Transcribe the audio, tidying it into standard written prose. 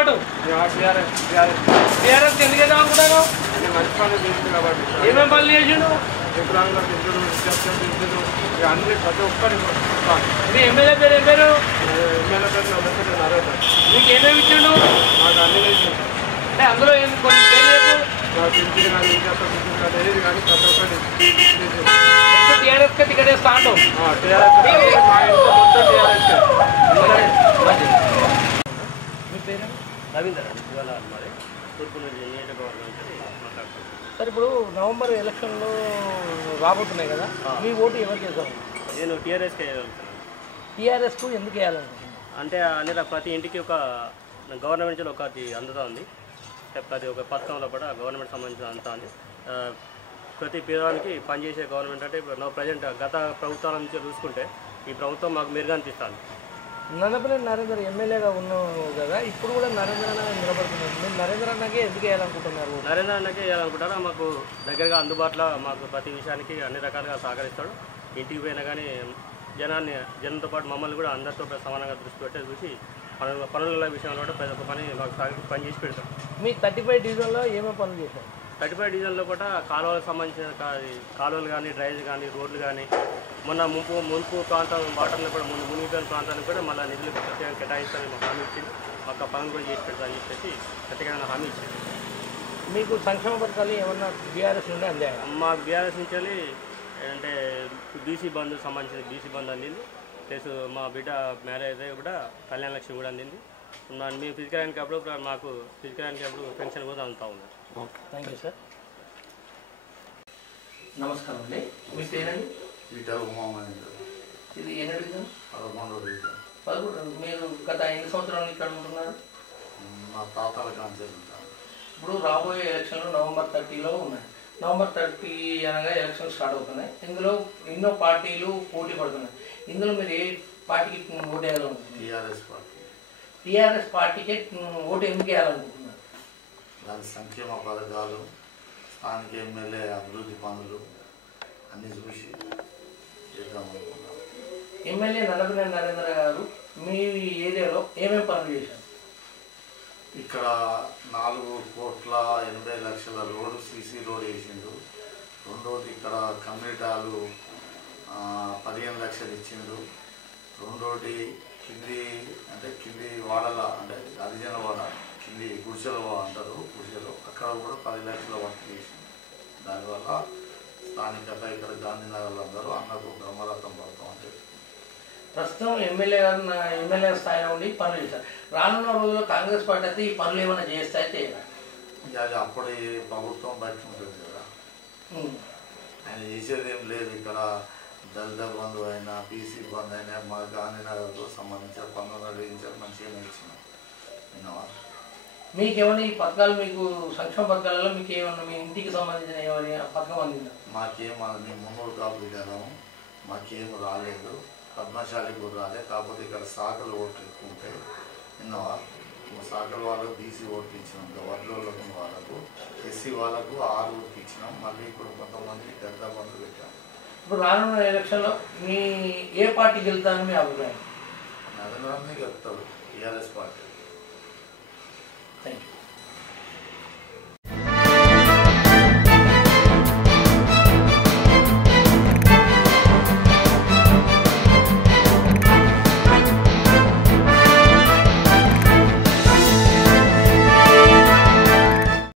vote TRS ఎందుకు వేద్దాం అనుకుంటాను ఏమేమి పనులు చేసిండు అన్ని ప్రతి ఒక్కరి మీ ఎమ్మెల్యే పేరు ఏం పేరు మీకు ఏమేమి ఇచ్చిండు మాకు అన్ని వేసింది అంటే అందులో కొన్ని పేరు చెప్పు మాకు ఇంటికి కానీ ఇంకా కానీ ఏది కానీ ప్రతి ఒక్కటి టీఆర్ఎస్కే టికెట్ వేస్తా అంటాం టీఆర్ఎస్ మా ఇంట్లో మొత్తం టీఆర్ఎస్ మీ పేరు రవీంద్ర ఇవాళ మరి తూర్పు నుంచి నియోజకవర్గం మాట్లాడుతున్నాను సార్ ఇప్పుడు నవంబర్ ఎలక్షన్లో రాబోతున్నాయి కదా మీ ఓటు ఎవరికి వేద్దాం నేను టీఆర్ఎస్కి వేయగలుగుతున్నాను టీఆర్ఎస్కు ఎందుకు వేయాలనుకుంటున్నాను అంటే అన్ని ప్రతి ఇంటికి ఒక గవర్నమెంట్ నుంచి ఒకటి అందుతా ఉంది ప్రతి ఒక్క పథకంలో కూడా గవర్నమెంట్ సంబంధించిన అందుతా ఉంది ప్రతి పేదవానికి పనిచేసే గవర్నమెంట్ అంటే ఇప్పుడు ప్రజెంట్ గత ప్రభుత్వాల నుంచి చూసుకుంటే ఈ ప్రభుత్వం మాకు మెరుగు అనిపిస్తుంది నన్నపల్లి నరేంద్ర ఎమ్మెల్యేగా ఉన్నావు కదా ఇప్పుడు కూడా నరేంద్ర అన్న నిలబడుతున్నారు మీరు నరేంద్ర అన్నకే ఎందుకు వేయాలనుకుంటున్నారు నరేంద్ర అన్నకే వేయాలనుకుంటారా మాకు దగ్గరగా అందుబాటులో మాకు ప్రతి విషయానికి అన్ని రకాలుగా సహకరిస్తాడు ఇంటికి పోయినా కానీ జనంతో పాటు మమ్మల్ని కూడా అందరితో సమానంగా దృష్టి పెట్టే చూసి పనుల విషయంలో కూడా ప్రతి ఒక్క పని మాకు పని చేసి పెడతాం మీ 35 డివిజన్లో ఏమేమి పనులు చేశారు 35 డివిజన్లో కూడా కాలువలకు సంబంధించిన కాలువలు కానీ డ్రైనేజ్ కానీ రోడ్లు కానీ మొన్న మున్పు ప్రాంతం వాటర్లో కూడా మునిగిపోయిన ప్రాంతానికి కూడా మళ్ళీ నిధులు ప్రత్యేకంగా కేటాయిస్తామని మాకు హామీ ఇచ్చింది మాకు పనులు కూడా చేసి పెడతామని చెప్పేసి ప్రత్యేకంగా హామీ ఇచ్చింది మీకు సంక్షేమ పథకాలు ఏమన్నా బీఆర్ఎస్ నుండి అందాయా మాకు బీఆర్ఎస్ నుంచి అంటే బీసీ బంధు సంబంధించిన బీసీ బంధు అందింది ప్లస్ మా బిడ్డ మ్యారేజ్ అయితే కూడా కళ్యాణ లక్ష్మి కూడా అందింది మేము ఫిజికల్ హ్యాండ్ అప్పుడు మాకు ఫిజికల్ హ్యాండ్ అప్పుడు పెన్షన్ కూడా అందుతూ ఉంది ఓకే థ్యాంక్ యూ సార్ నమస్కారం అండి మీ పేరండి ఇది ఎన్ని అడిగిన 11 మీరు గత ఎన్ని సంవత్సరాలు ఇక్కడ ఉంటున్నారు మా తాతల కాన్సెప్ట్ ఇప్పుడు రాబోయే ఎలక్షన్లు నవంబర్ 30లో ఉన్నాయి నవంబర్ 30 అనగా ఎలక్షన్ స్టార్ట్ అవుతున్నాయి ఇందులో ఎన్నో పార్టీలు పోటీ పడుతున్నాయి ఇందులో మీరు ఏ పార్టీకి ఓటు వేయాలనుకుంటున్నారు టీఆర్ఎస్ పార్టీకే ఓటు ఎందుకు వేయాలనుకుంటున్నారు దాని సంక్షేమ పథకాలు స్థానిక ఎమ్మెల్యే అభివృద్ధి పనులు అన్నీ చూసి చేద్దామనుకున్నాం ఎమ్మెల్యే నల్లపల్లి నరేంద్ర గారు మీ ఏరియాలో ఏమేమి పనులు చేశారు ఇక్కడ 4,80,00,000 రోడ్డు సీసీ రోడ్ వేసిండు రెండోది ఇక్కడ కమ్యూనిటీ హాలు 15 లక్షలు ఇచ్చిండు రెండోది కింది వాడల అంటే హరిజన వాడ కింది గుడిసెల అంటారు గుడిసెలు అక్కడ కూడా 10 లక్షల వర్క్ చేసింది దానివల్ల స్థానికత ఇక్కడ గాంధీనగర్లో అందరూ అన్నకు బ్రహ్మరథం పడతాం అంటే ప్రస్తుతం ఎమ్మెల్యే స్థాయిలో ఉండి పనులు చేశారు రానున్న రోజుల్లో కాంగ్రెస్ పార్టీ అయితే ఈ పనులు ఏమైనా చేస్తాయి చేయాలి అది అప్పుడు ప్రభుత్వం బట్టి ఉంటుంది కదా ఆయన చేసేది ఏం లేదు ఇక్కడ దళిత బంధు అయినా బీసీ బంధు అయినా మా గాంధీనగర్తో సంబంధించిన పనులు నిర్వహించారు మంచిగా ఇచ్చినాం విన్నవారు మీకేమైనా ఈ పథకాలు మీకు సంక్షేమ పథకాలలో మీకు ఏమన్నా మీ ఇంటికి సంబంధించిన ఏమైనా పథకం అందిందా మాకేం మేము మున్నూరు కాపు విధానం మాకేం రాలేదు పద్మశాలి కూడా రాలేదు కాకపోతే ఇక్కడ సాకలు ఓట్లు ఎక్కువ ఉంటాయి విన్నవారు సాకల వాళ్ళకు బీసీ ఓట్లు ఇచ్చినాం వడ్లోళ్ళకు వాళ్ళకు ఎస్సీ వాళ్ళకు 6 ఓట్లు ఇచ్చినాం మళ్ళీ ఇప్పుడు కొంతమంది దళిత బంధు పెట్టాం ఇప్పుడు రానున్న ఎలక్షన్లో మీ ఏ పార్టీ గెలుతారని మీ అభిప్రాయం నరేంద్ర మోదీ చెప్తారు టీఆర్ఎస్ పార్టీ